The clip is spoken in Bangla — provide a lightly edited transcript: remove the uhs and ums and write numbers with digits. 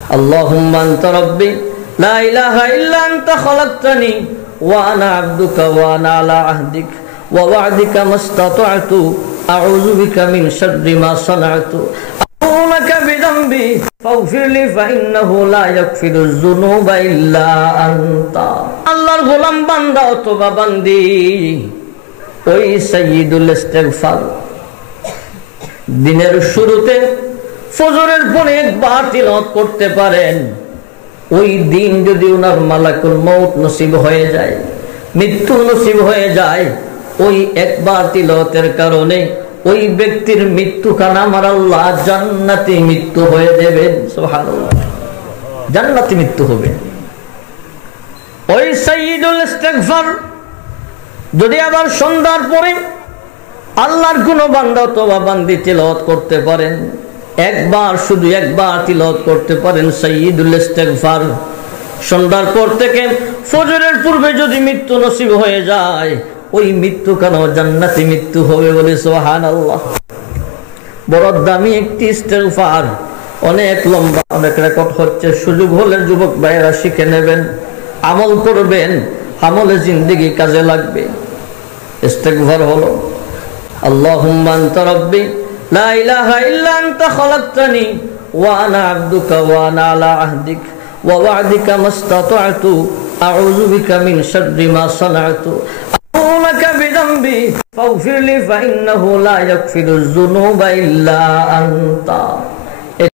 اللهم أنت ربي لا إله إلا أنت خلقتني وأنا عبدك وأنا على عهدك ووعدك ما استطعت أعوذ بك من شر ما صنعت أبوء لك بذنبي فاغفر لي فإنه لا يغفر الذنوب إلا أنت আল্লাহর গোলাম বান্দা অথবা বান্দি ওই সাইয়্যিদুল ইস্তিগফার দিনের শুরুতে ফজরের পরে একবার তিলাওয়াত করতে পারেন, ওই দিন যদি ওনার মালাকুল মউত নসিব হয়ে যায়, মৃত্যু নসিব হয়ে যায়, ওই একবার তিলাওয়াতের কারণে ওই ব্যক্তির মৃত্যুখানা আমার আল্লাহ জান্নাতি মৃত্যু হয়ে দেবেন। সুবহানাল্লাহ, জান্নাতি মৃত্যু হবে। ওই সাইয়্যিদুল ইস্তিগফার যদি আবার সন্ধ্যার পরে আল্লাহর কোন বান্দা অথবা বান্দি তিলাওয়াত করতে পারেন, একবার শুধু একবার তিলাওয়াত করতে পারেন সাইয়্যিদুল ইস্তিগফার, সন্ধ্যার পর থেকে ফজরের পূর্বে যদি মৃত্যু নসিব হয়ে যায়, ওই মৃত্যু কেন জান্নাতি মৃত্যু হবে বলে সুবহানাল্লাহ। বড় দামি একটি ইস্তিগফার, অনেক লম্বা, অনেক রেকর্ড হচ্ছে। সুযোগ হলে যুবক ভাইয়েরা শিখে নেবেন, আমল করবেন, আমলে জিন্দেগি কাজে লাগবে। ইস্তিগফার হলো আল্লাহুম্মা আনতা রাব্বি লা ইলাহা ইল্লা আনতা খালাকতানি ওয়া আনা আবদুকা ওয়া আনা আলা আহদিক ওয়া ওয়া'দিকা মাসতাতা'তু আউযু বিকা মিন শাররি মা সানা'তু আবু'ু লাকা বিযামবি ফাগফির লি ফাইন্নাহু লা ইয়াগফিরুয যুনুবা ইল্লা আনতা।